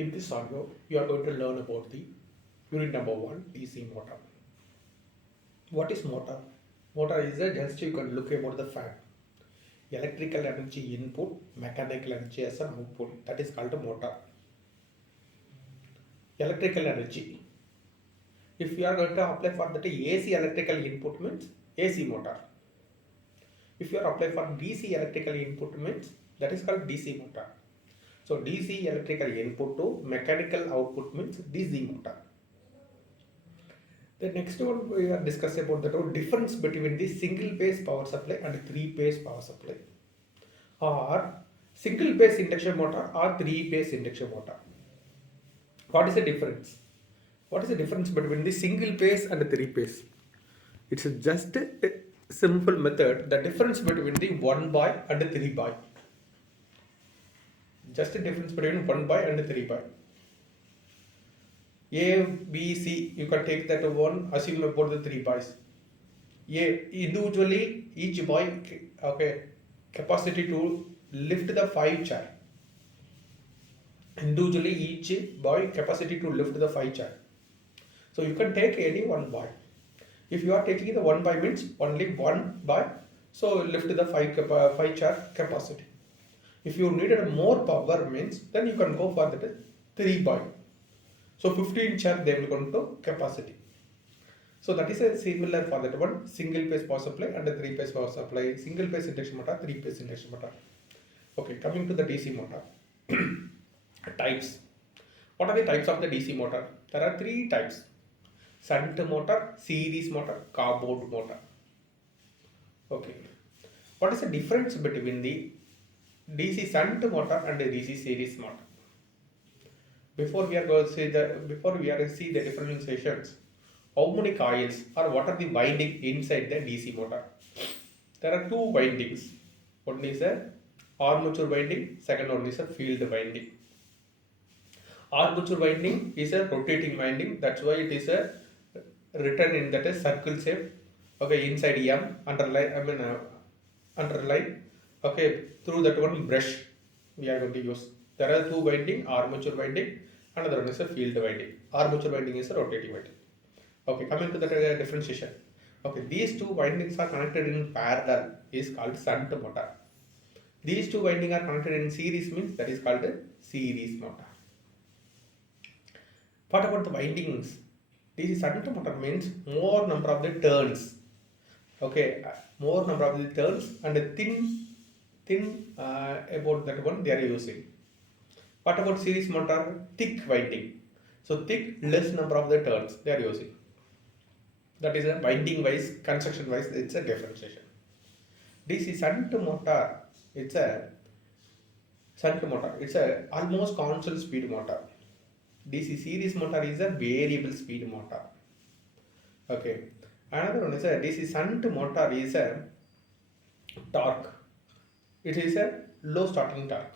In this audio, you are going to learn about the unit number 1 DC motor. What is motor? Motor is a just you can look about the fact. Electrical energy input, mechanical energy as an output. That is called a motor. Electrical energy. If you are going to apply for that AC electrical input means AC motor. If you are applying for DC electrical input means that is called DC motor. So DC electrical input to mechanical output means DC motor. The next one we are discussing about the difference between the single phase power supply and three phase power supply, or single phase induction motor or three phase induction motor. What is the difference? What is the difference between the single phase and the three phase? It's just a simple method. The difference between the 1 by and the 3 by. Just a difference between 1 by and 3 by. A, B, C, you can take that one, assume about the 3 bys. A, individually each boy, okay, capacity to lift the 5 chair. Individually each boy capacity to lift the 5 chair. So you can take any one boy. If you are taking the 1 by means only 1 by, so lift the 5 chair capacity. If you needed more power means then you can go for the 3 by. So 15 chair they will go to capacity. So that is a similar for that one, single phase power supply and a three phase power supply, single phase induction motor, three phase induction motor. Okay, coming to the DC motor. Types. What are the types of the DC motor? There are three types: shunt motor, series motor, carbode motor. Okay. What is the difference between the DC shunt motor and the DC series motor? Before we are going to see the differentiations, how many coils or what are the winding inside the DC motor? There are two windings. One is a armature winding, second one is a field winding. Armature winding is a rotating winding, that's why it is a written in that a circle shape. Okay, inside M underline. Okay, through that one brush we are going to use. There are two winding, armature winding, another one is a field winding. Armature winding is a rotating winding. Okay, coming to the differentiation. Okay, these two windings are connected in parallel is called shunt motor. These two windings are connected in series means that is called a series motor. What about the windings? DC shunt motor means more number of the turns. Okay, more number of the turns and thin about that one they are using. What about series motor? Thick winding. So thick, less number of the turns they are using. That is a winding wise, construction wise, it's a differentiation. DC shunt motor, it's a almost constant speed motor. DC series motor is a variable speed motor. Okay. Another one is a DC shunt motor is a torque. It is a low starting torque.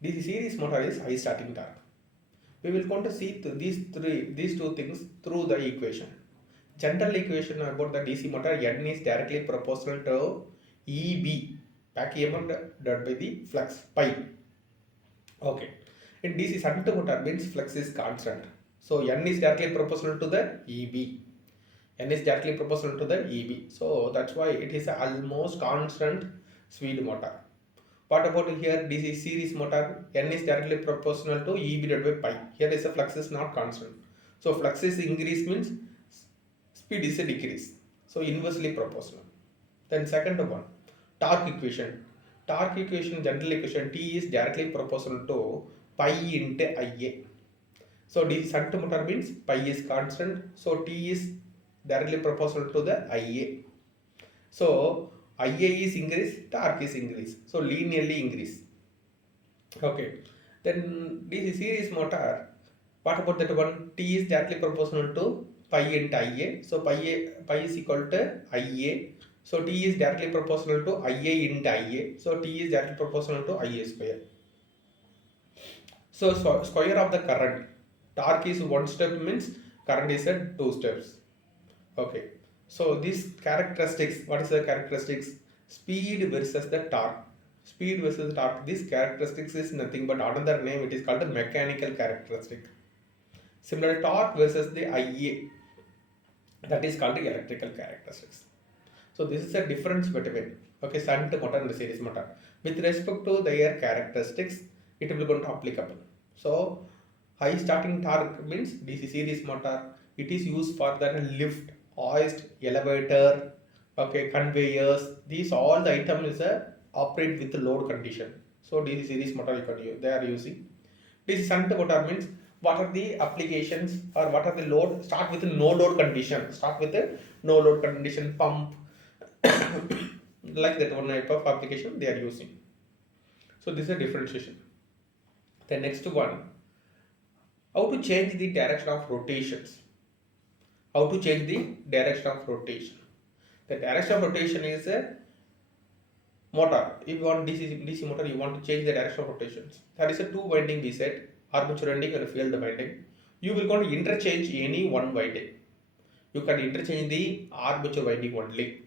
DC series motor is high starting torque. We will going to see these two things through the equation. General equation about the DC motor, N is directly proportional to EB, back EMF divided by the flux pi. Okay. In DC shunt motor means flux is constant. So N is directly proportional to the EB. N is directly proportional to the EB. So that's why it is a almost constant speed motor. What about here DC series motor? N is directly proportional to EB divided by pi. Here is a flux is not constant. So flux is increase means speed is a decrease. So inversely proportional. Then second one, torque equation. Torque equation, general equation, T is directly proportional to pi into Ia. So DC shunt motor means pi is constant. So T is directly proportional to the Ia. So Ia is increase, torque is increase. So linearly increase. Okay. Then DC series motor, what about that one? T is directly proportional to pi into Ia. So pi is equal to Ia. So T is directly proportional to Ia into Ia. So T is directly proportional to Ia square. So square of the current. Torque is one step means current is at two steps. Okay. So these characteristics, what is the characteristics? Speed versus the torque. Speed versus torque. This characteristics is nothing but another name. It is called the mechanical characteristic. Similar torque versus the IA, that is called the electrical characteristics. So this is a difference between shunt motor and the series motor. With respect to their characteristics, it will going to applicable. So high starting torque means DC series motor. It is used for the lift, hoist, elevator, conveyors. These all the item is operate with the load condition. So DC series motor you can use, they are using. DC shunt motor means what are the applications or what are the load. Start with no load condition. Start with a no load condition, pump, like that one type of application they are using. So this is a differentiation. The next one, how to change the direction of rotations. How to change the direction of rotation. The direction of rotation is a motor. If you want DC motor, you want to change the direction of rotations. That is a two winding we said, armature winding and field winding. You will going to interchange any one winding. You can interchange the armature winding only.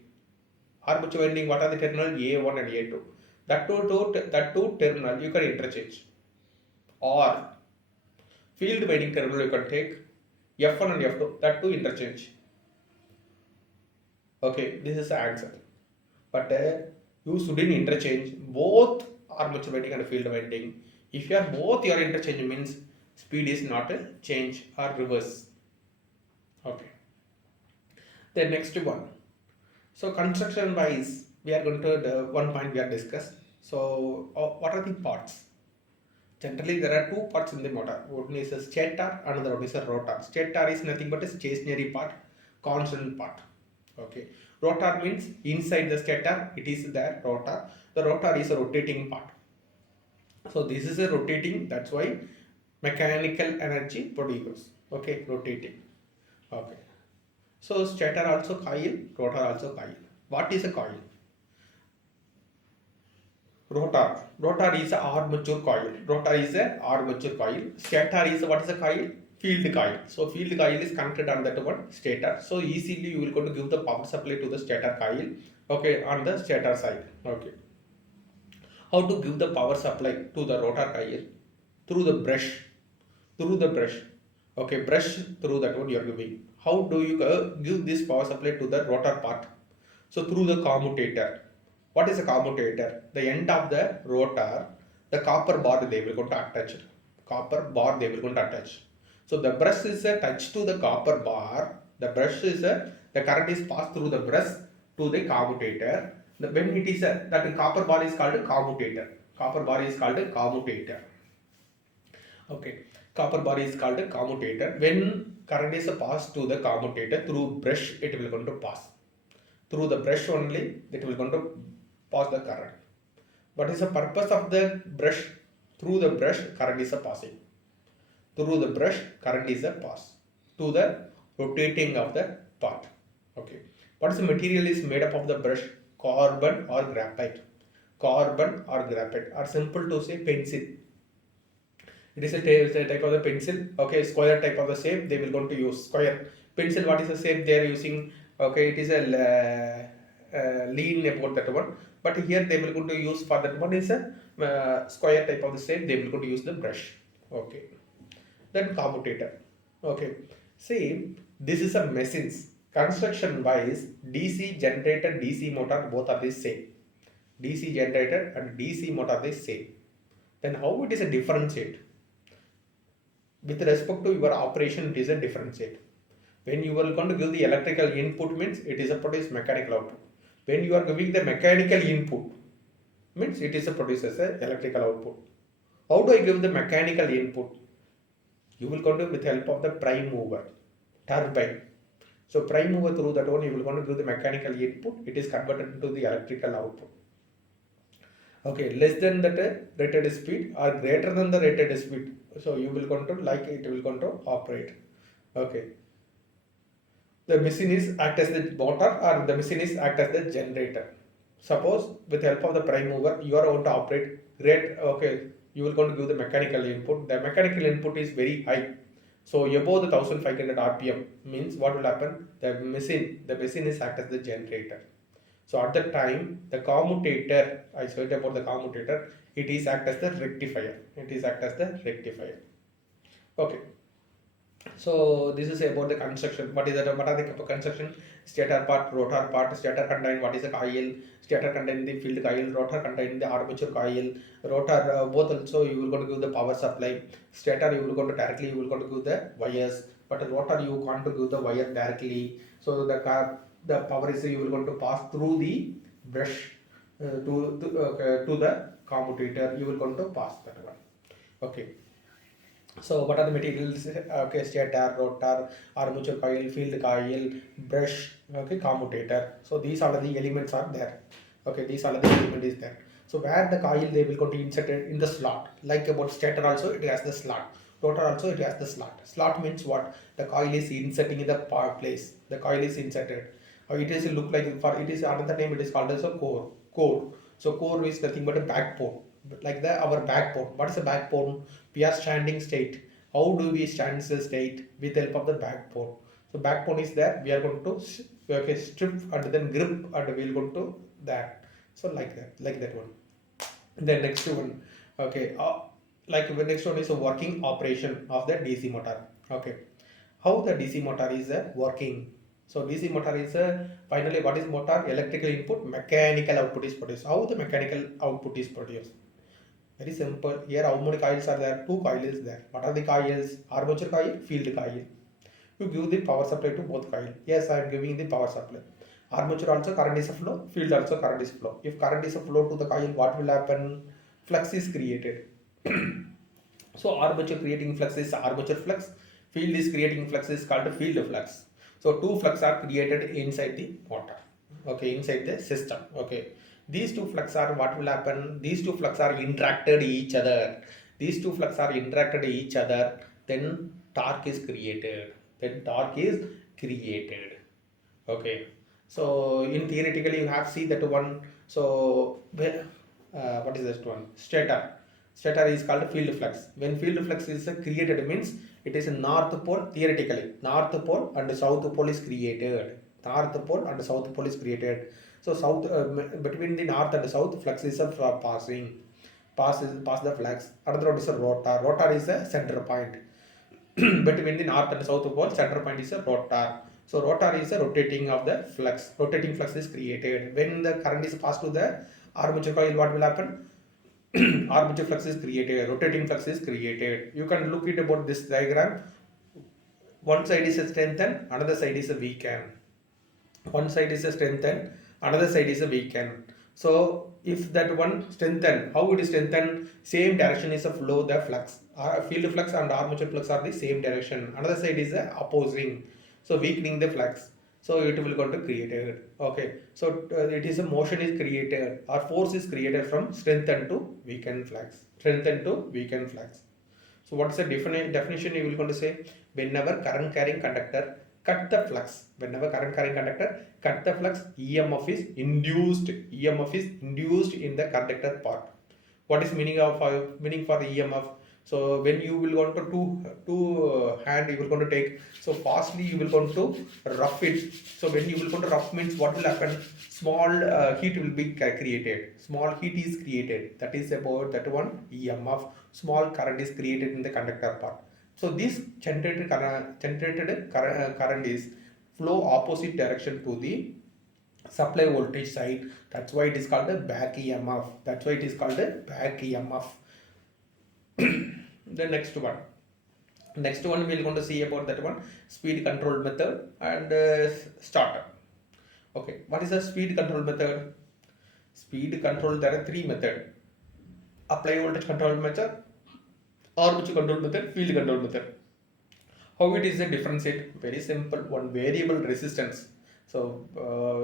Armature winding, what are the terminal A1 and A2? That two terminal you can interchange. Or field winding terminal you can take F1 and F2, that two interchange. This is the answer. But you shouldn't interchange both armature winding and field winding. If you are both your interchange means speed is not a change or reverse. The next one. So construction wise, we are going to the one point we are discussed. So what are the parts? Generally there are two parts in the motor. One is a stator, another one is a rotor. Stator is nothing but a stationary part, constant part. Rotor means inside the stator it is the rotor. The rotor is a rotating part. So this is a rotating, that's why mechanical energy produces. Rotating. So stator also coil, rotor also coil. What is a coil? Rotor is a armature coil. Rotor is a armature coil. Stator is what is a coil? Field coil. So field coil is connected on that one stator. So easily you will go to give the power supply to the stator coil. On the stator side. How to give the power supply to the rotor coil? Through the brush. Brush through that one you are giving. How do you give this power supply to the rotor part? So through the commutator. What is a commutator? The end of the rotor, the copper bar they will going to attach. So the brush is touched to the copper bar. The brush is the current is passed through the brush to the commutator. When it is that copper bar is called a commutator. Copper bar is called a commutator. Copper bar is called a commutator. When current is passed to the commutator through brush, it will going to pass. Through the brush only, it will going to pass the current. What is the purpose of the brush? Through the brush, current is a passing. Through the brush, current is a pass to the rotating of the part. What is the material is made up of the brush? Carbon or graphite. Or simple to say pencil. It is a type of the pencil. Square type of the shape they will going to use. Square pencil. What is the shape they are using? It is a lean about that one. But here they will going to use for that one is a square type of the shape. They will going to use the brush. Then commutator. See, this is a machines. Construction wise, DC generator, DC motor both are the same. DC generator and DC motor are the same. Then how it is a differentiate? With respect to your operation, it is a differentiate. When you are going to give the electrical input means it is a produce mechanical output. When you are giving the mechanical input means it is a produces a electrical output. How do I give the mechanical input? You will go to with the help of the prime mover, turbine. So prime mover through that one you will going to give the mechanical input. It is converted into the electrical output. Less than that rated speed or greater than the rated speed. So you will going to like it will going to operate. The machine is act as the motor or the machine is act as the generator. Suppose with the help of the prime mover you are going to operate you will going to give the mechanical input. The mechanical input is very high. So above the 1500 RPM means what will happen? The machine is act as the generator. So at that time, the commutator, I said about the commutator, it is act as the rectifier. It is act as the rectifier. Okay. So this is about the construction. What is that? What are the construction? Stator part, rotor part. Stator contain what is the coil? Stator contain the field coil. Rotor contain the armature coil. Rotor both also you will going to give the power supply. Stator you will going to directly you will going to give the wires. But the rotor you can't give the wire directly. So the power is you will going to pass through the brush to the commutator. You will going to pass that one. Okay. So what are the materials? Okay, stator, rotor, armature coil, field coil, brush, okay, commutator. So these are the elements are there. Okay, these are the element is there. So where the coil they will go to insert it in the slot. Like about stator also it has the slot. Rotor also it has the slot. Slot means what? The coil is inserting in the place. The coil is inserted. It is look like for it is another name it is called as a core. Core. So core is nothing but a backbone. Like our backbone. What is a backbone? We are standing state. How do we stand the state? With the help of the backbone. So backbone is there. We are going to strip and then grip and we will go to that. So like that one. Then next one. Okay. Like the next one is a working operation of the DC motor. Okay. How the DC motor is working? So DC motor is finally what is motor? Electrical input, mechanical output is produced. How the mechanical output is produced? Very simple. Here how many coils are there? Two coils there. What are the coils? Armature coil, field coil. You give the power supply to both coil. Yes, I am giving the power supply. Armature also current is a flow, field also current is flow. If current is a flow to the coil, what will happen? Flux is created. So armature creating flux is armature flux. Field is creating flux is called field flux. So two flux are created inside the motor. Okay, inside the system. Okay. These two flux are what will happen? These two flux are interacted each other. These two flux are interacted each other. Then torque is created. Okay. So in theoretically you have see that one. So what is that one? Stator. Stator is called field flux. When field flux is created means it is a north pole theoretically. North pole and south pole is created. North pole and south pole is created. So south between the north and south flux is passing. Pass the flux. Another one is a rotor. Rotor is a center point. Between the north and south pole, center point is a rotor. So rotor is a rotating of the flux. Rotating flux is created. When the current is passed to the armature coil, what will happen? Armature flux is created, rotating flux is created. You can look at about this diagram. One side is a strengthened, another side is a weakened. One side is a strengthened, another side is a weakened. So if that one strengthened, how it is strengthened? Same direction is a flow the flux. Field flux and armature flux are the same direction. Another side is a opposing, so weakening the flux. So it will going to created. Okay. So it is a motion is created or force is created from strengthened to weakened flux. Strengthened to weakened flux. So what is the definition you will going to say? Whenever current carrying conductor cut the flux. Whenever current carrying conductor cut the flux, EMF is induced. EMF is induced in the conductor part. What is meaning for EMF? So when you will want to two hand you will going to take, so fastly you will going to rough it. So when you will going to rough means what will happen? Small heat will be created. Small heat is created. That is about that one EMF. Small current is created in the conductor part. So this generated current is flow opposite direction to the supply voltage side. That's why it is called a back EMF. That's why it is called a back EMF. The next one we are going to see about that one, speed control method and starter. Okay, what is the speed control method? Speed control, there are three methods: apply voltage control method, armature control method, field control method. How it is a differentiate? Very simple. One variable resistance. So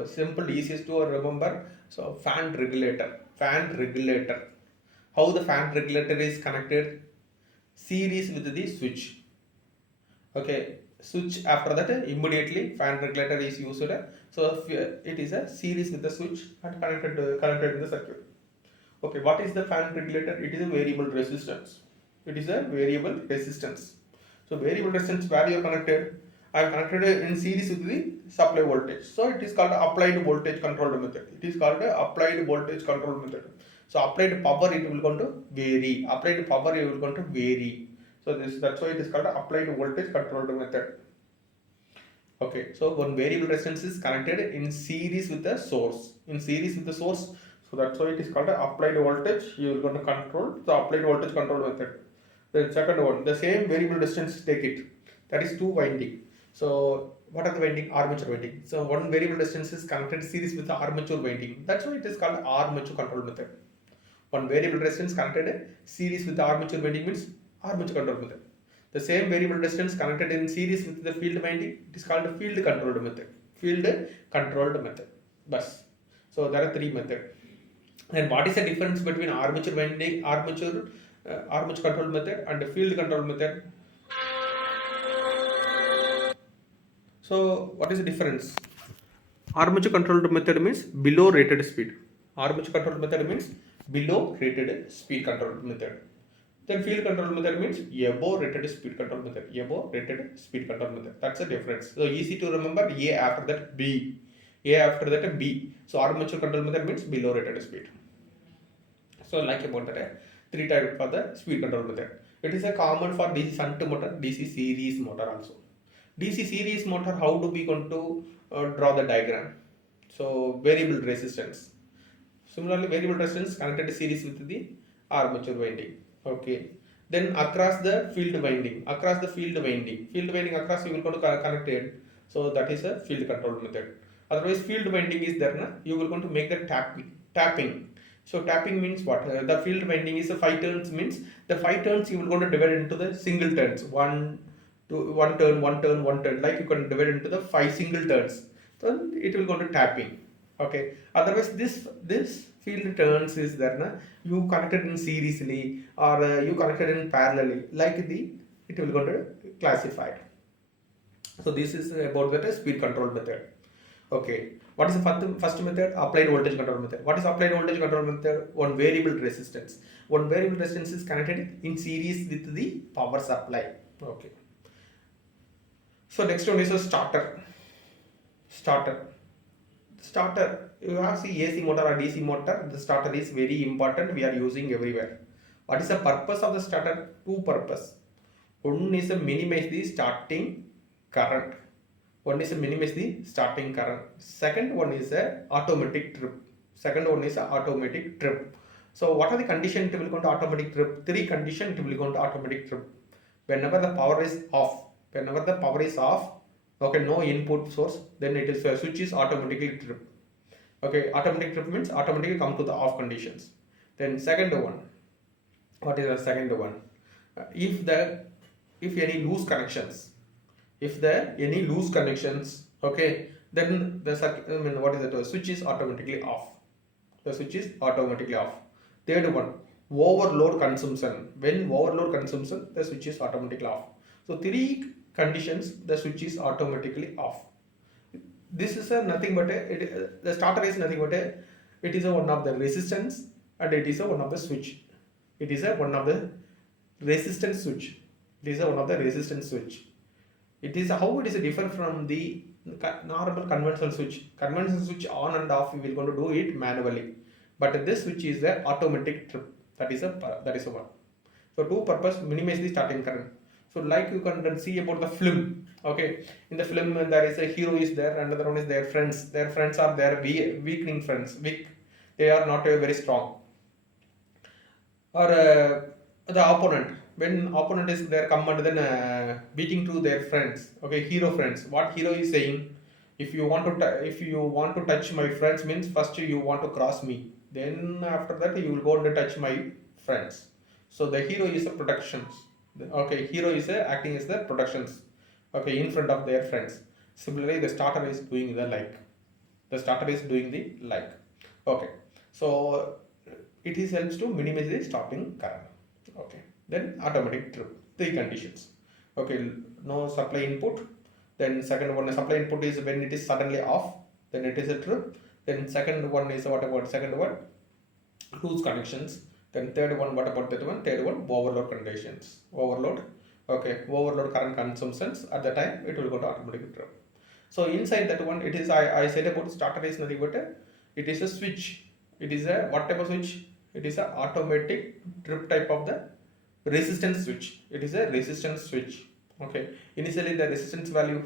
simple, easiest to remember. So fan regulator. How the fan regulator is connected? Series with the switch. Okay, switch after that immediately fan regulator is used. So it is a series with the switch and connected in the circuit. Okay, what is the fan regulator? It is a variable resistance. So variable resistance where you are connected I am connected in series with the supply voltage. So it is called applied voltage controlled method. It is called applied voltage control method. So applied power it will going to vary. Applied power it will going to vary. So that's why it is called applied voltage controlled method. Okay, so one variable resistance is connected in series with the source. In series with the source, so that's why it is called applied voltage. You are going to control the applied voltage control method. The second one, the same variable resistance, take it. That is two winding. So what are the winding? Armature winding. So one variable resistance is connected series with the armature winding. That's why it is called armature control method. One variable resistance connected series with the armature winding means armature control method. The same variable resistance connected in series with the field winding, it is called a field controlled method. Field controlled method. Bus. So there are three methods. And what is the difference between armature winding, armature control method and field control method? So what is the difference? Armature controlled method means below rated speed. Armature controlled method means below rated speed control method. Then field control method means above rated speed control method. Above rated speed control method. That's the difference. So easy to remember. A after that B. A after that B. So armature control method means below rated speed. So like about that, three types for the speed control method. It is a common for DC shunt motor, DC series motor also. DC series motor, how do we going to draw the diagram? So variable resistance. Similarly, variable resistance connected series with the armature winding. Okay. Then across the field winding, across you will going to connect it. So that is a field control method. Otherwise, field winding is there, na? You will going to make the tapping. So tapping means what? The field winding is a 5 turns means the 5 turns you will going to divide into the single turns. One turn. Like you can divide into the 5 single turns. So it will go to tapping. Okay. Otherwise, this field turns is there, na? You connected in seriously or you connected in parallelly. Like it will go to classified. So this is about the speed control method. Okay. What is the first method? Applied voltage control method. What is applied voltage control method? One variable resistance. One variable resistance is connected in series with the power supply. Okay. So next one is a starter. Starter. You have see AC motor or DC motor. The starter is very important. We are using everywhere. What is the purpose of the starter? Two purpose. One is to minimize the starting current. Second one is a automatic trip. So what are the conditions it will go to automatic trip? Three conditions it will go to automatic trip. Whenever the power is off, okay, no input source, then it is switch is automatically trip. Okay, automatic trip means automatically come to the off conditions. Then second one, what is the second one? If any loose connections, okay, then what is it? Switch is automatically off. Third one, overload consumption. When overload consumption, the switch is automatically off. So three conditions, the switch is automatically off. This is nothing but the starter is nothing but it is one of the resistance and it is one of the switch. It is one of the resistance switch. It is how it is different from the normal conventional switch. Conventional switch on and off we will going to do it manually, but this switch is the automatic trip. That is a one. So two purpose, minimize the starting current. So like you can see about the film. Okay, in the film there is a hero is there, another one is their friends. Their friends are their weakening friends. They are not very strong. Or the opponent. When opponent is there, come and then beating to their friends. Okay, hero friends. What hero is saying? If you want to touch my friends means first you want to cross me. Then after that you will go and touch my friends. So the hero is a protections. Okay, hero is acting as the protections. Okay, in front of their friends. Similarly, the starter is doing the like. Okay, so it is helps to minimize the starting current. Okay, then automatic trip. Three conditions. Okay, no supply input. Then second one, supply input is when it is suddenly off. Then it is a trip. Then second one is what about second one? Loose connections. Then third one, what about that one? Third one, overload conditions. Overload Okay, overload current consumptions at the time it will go to automatic trip. So inside that one, it is I said about starter is nothing but it is a switch. It is a what type of switch? It is a automatic trip type of the resistance switch. It is a resistance switch. Okay. Initially the resistance value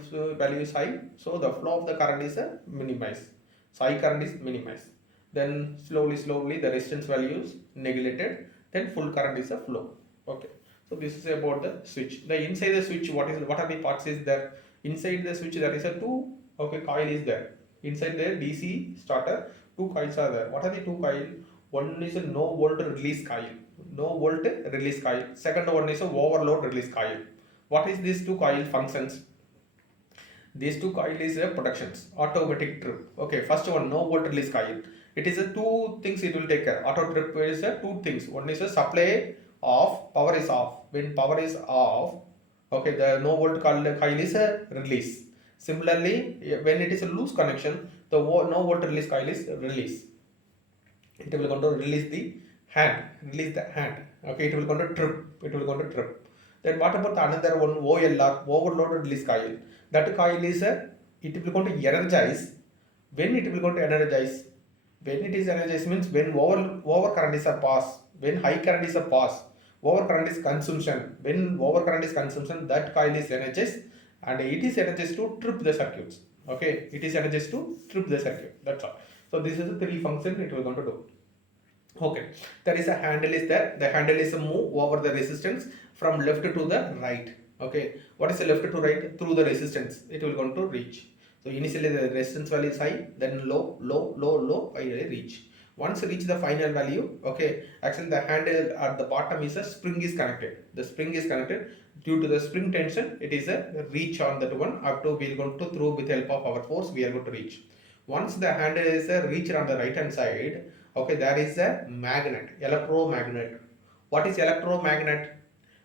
is high, so the flow of the current is minimized. So high current is minimized. Then slowly the resistance value is neglected. Then full current is a flow. Okay. So this is about the switch. The inside the switch, what are the parts is there? Inside the switch there is a two coil is there. Inside the DC starter, two coils are there. What are the two coil? One is a no volt release coil. No volt release coil. Second one is a overload release coil. What is these two coil functions? These two coil is a protections, automatic trip. Okay, first one no volt release coil. It is a two things it will take care. Auto trip is a two things. One is a supply off, power is off. When power is off, okay, the no volt coil is a release. Similarly, when it is a loose connection, the no volt release coil is release. It will going to release the hand. Okay, it will going to trip. Then what about another one, OLR, overloaded release coil? That coil is it will going to energize. When it will going to energize? When it is energized means when over current is a pass, when high current is a pass, over current is consumption. When over current is consumption, that coil is energized and it is energized to trip the circuits. Okay, it is energized to trip the circuit. That's all. So this is the three function it will going to do. Okay, there is a handle is there. The handle is a move over the resistance from left to the right. Okay, what is the left to right? Through the resistance it will going to reach. So initially the resistance value is high, then low, finally reach. Once reach the final value, okay, actually the handle at the bottom is a spring is connected. The spring is connected. Due to the spring tension, it is a reach on that one. Up to we are going to through with help of our force, we are going to reach. Once the handle is reached on the right hand side, okay, there is a magnet, electromagnet. What is electromagnet?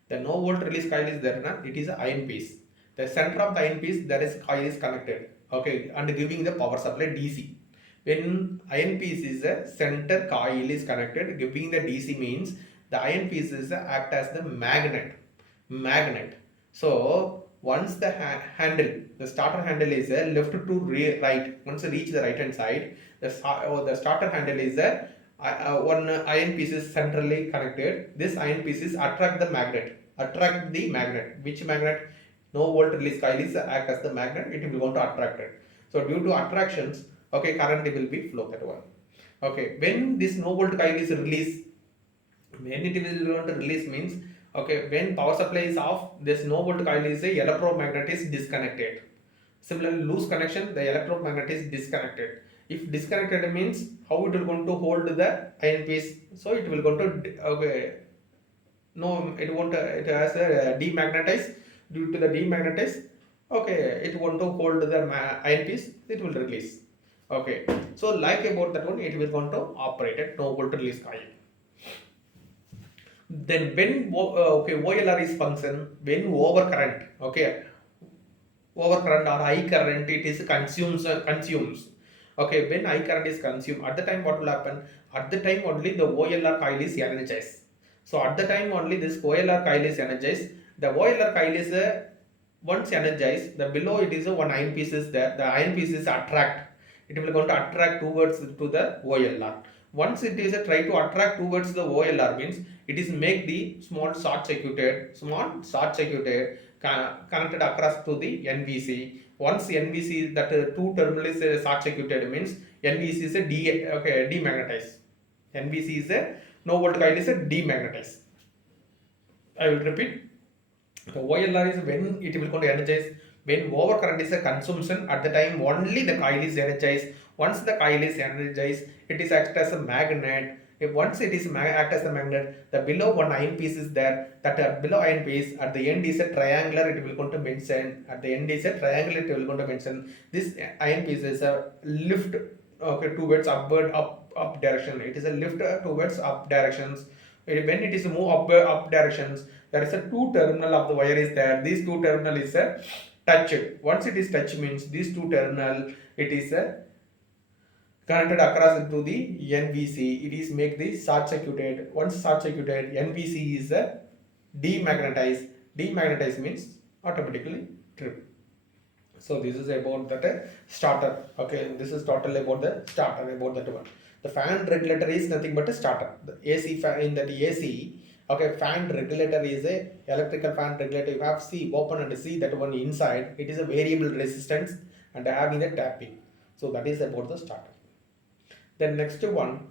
The no volt release coil is there, na? It is an iron piece. The center of the iron piece, there is coil is connected, okay, and giving the power supply DC. When iron piece is a center coil is connected, giving the DC means the iron piece is act as the magnet. So once the handle, the starter handle is left to right. Once you reach the right hand side, the starter handle is one iron piece is centrally connected. This iron piece is attract the magnet. Which magnet? No volt release coil is act as the magnet. It will going to attract it. So due to attractions, okay, current will be flow that one. Okay, when this no volt coil is released, when it will going to release means, okay, when power supply is off, this no volt coil is a electromagnet is disconnected. Similarly, loose connection, the electromagnet is disconnected. If disconnected means how it will going to hold the iron piece. So it will going to no, it won't. It has a demagnetize. Due to the demagnetize, okay, it want to hold the iron piece. It will release. Okay, so like about that one, it will going to operate at no volt release coil. Then when okay, OLR is function when overcurrent, okay, overcurrent or high current it is consumes. Okay, when high current is consumed, at the time what will happen? At the time only the OLR coil is energized. So at the time only this OLR coil is energized. The OLR coil is once energized, the below it is one iron piece is there. The iron piece is attract. It will going to attract towards to the OLR. Once it is try to attract towards the OLR means it is make the small short circuited connected across to the NVC. Once NVC that two terminal is short circuited means NVC is a demagnetized. NVC is a no volt coil is a demagnetized. I will repeat. The OLR is when it will going to energize. When overcurrent is a consumption, at the time only the coil is energized. Once the coil is energized, it is act as a magnet. If once it is act as a magnet, the below one iron piece is there. That below iron piece at the end is a triangular. It will going to mention at the end is a triangular. It will going to mention this iron piece is a lift, okay, towards upward up direction. It is a lift towards up directions. When it is move up directions, there is a two terminal of the wire is there. These two terminal is a touched. Once it is touched means these two terminal it is connected across to the NVC. It is make the short circuited. Once short circuited, NVC is demagnetized. Demagnetize means automatically trip. So this is about that starter. Okay, this is totally about the starter, about that one. The fan regulator is nothing but a starter. The AC fan in that AC. Okay, fan regulator is a electrical fan regulator. You have see open and see that one inside. It is a variable resistance and having the tapping. So that is about the starter. Then next one,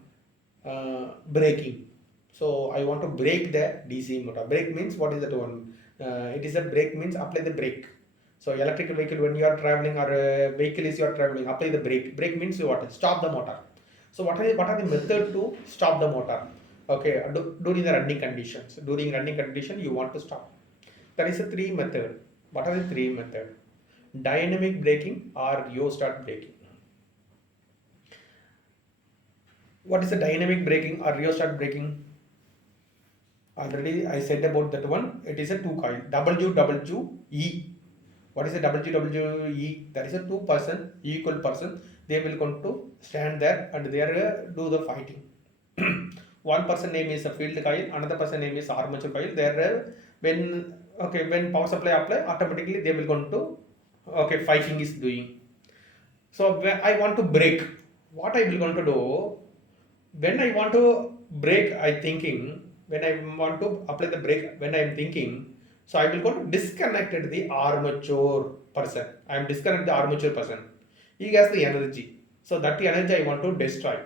braking. So I want to brake the DC motor. Brake means what is that one? It is a brake means apply the brake. So electrical vehicle, when you are traveling or a vehicle is you are traveling, apply the brake. Brake means you what? Stop the motor. So what are the method to stop the motor? Okay, during the running conditions. During running condition, you want to stop. There is a three method. What are the three method? Dynamic braking or rheostat braking. What is the dynamic braking or rheostat braking? Already I said about that one. It is a two coil WWE. What is a WWE? That is a two person, equal person. They will come to stand there and they are do the fighting. One person name is a field coil, another person name is armature coil. There when power supply apply, automatically they will come to fighting is doing. So when I want to brake, what I will going to do? When I want to brake, I thinking when I want to apply the brake, when I am thinking, so I will go to disconnect the armature person. I am disconnect the armature person. He has the energy. So that energy I want to destroy.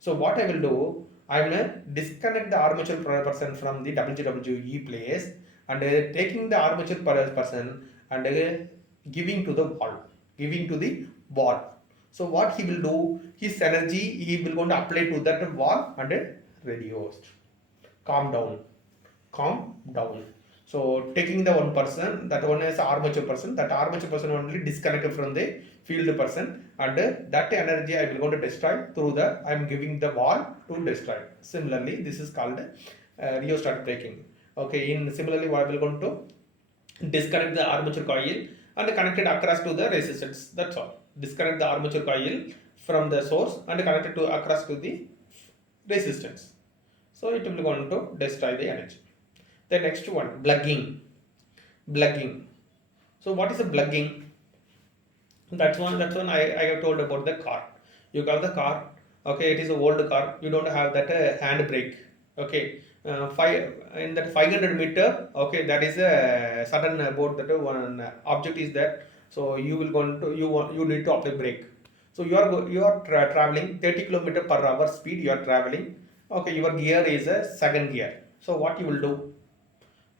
So what I will do, I will disconnect the armature person from the WWE place and taking the armature person and giving to the wall. Giving to the wall. So what he will do, his energy he will going to apply to that wall and reduced. Calm down. Calm down. So taking the one person, that one is armature person, that armature person only disconnected from the field person and that energy I will going to destroy through the, I am giving the wall to destroy. Similarly, this is called rheostat braking. Okay, similarly I will going to disconnect the armature coil and connect it across to the resistance. That's all. Disconnect the armature coil from the source and connect it to across to the resistance. So it will going to destroy the energy. The next one, plugging. Plugging. So what is a plugging? That's one I have told about the car. You got the car. Okay, it is a old car. You don't have that hand brake. Okay, in that 500 meter. Okay, that is a sudden about that one object is that. So you will going to you need to apply brake. So you are traveling 30 kilometer per hour speed. You are traveling. Okay, your gear is a second gear. So what you will do?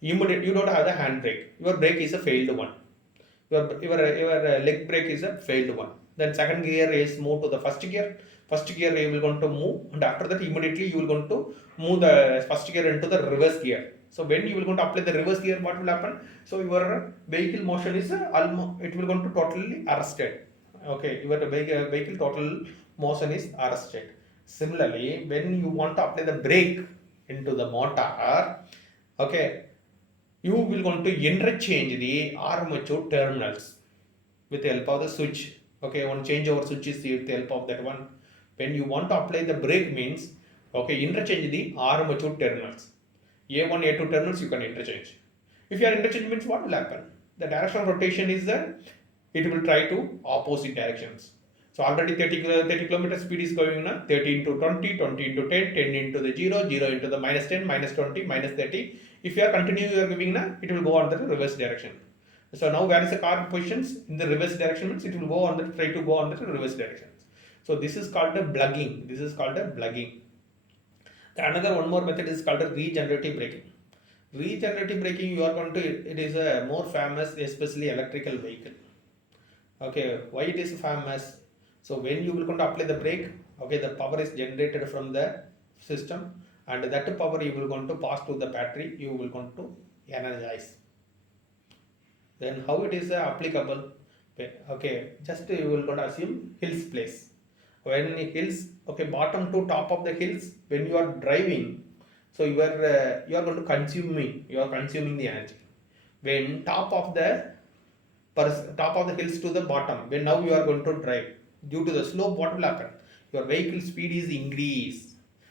You don't have the hand brake. Your brake is a failed one. Your leg brake is a failed one. Then second gear is move to the first gear. First gear you will going to move, and after that immediately you will going to move the first gear into the reverse gear. So when you will going to apply the reverse gear, what will happen? So your vehicle motion is almost it will going to totally arrested. Okay, your vehicle total motion is arrested. Similarly, when you want to apply the brake into the motor, okay, you will going to interchange the armature terminals with the help of the switch. Okay, one changeover switch is with the help of that one. When you want to apply the brake means, okay, interchange the armature terminals. A1, A2 terminals you can interchange. If you are interchange means what will happen? The direction of rotation is that it will try to opposite directions. So already 30 kilometer speed is going on 30 into 20, 20 into 10, 10 into the 0, 0 into the minus 10, minus 20, minus 30. If you are continuing you are giving now, it will go on the reverse direction. So now where is the car positions in the reverse direction means it will go on the try to go on the reverse direction. So this is called a plugging. This is called a plugging. Another one more method is called a regenerative braking. Regenerative braking you are going to it is a more famous especially electrical vehicle. Okay, why it is famous? So when you will going to apply the brake, okay, the power is generated from the system and that power you will going to pass to the battery, you will going to energize. Then how it is applicable? Okay, just you will going to assume hills place. When hills, okay, bottom to top of the hills, when you are driving, so you are going to consuming the energy. When top of the hills to the bottom, when now you are going to drive, due to the slope, what will happen? Your vehicle speed is increased.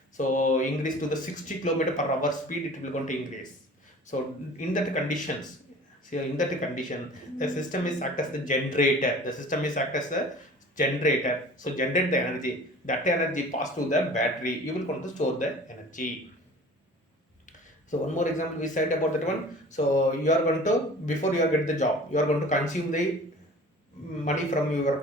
So increase to the 60 km per hour speed, it will going to increase. So in that conditions, see, in that condition, the system is act as the generator. The system is act as the generator. So generate the energy. That energy pass to the battery. You will going to store the energy. So one more example we said about that one. So you are going to, before you are get the job, you are going to consume the money from your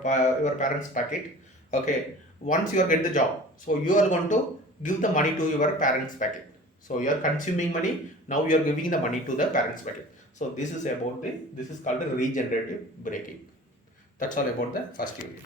parents' pocket. Okay. Once you are get the job, so you are going to give the money to your parents' pocket. So you are consuming money. Now you are giving the money to the parents' pocket. So this is about this is called the regenerative braking. That's all about the first unit.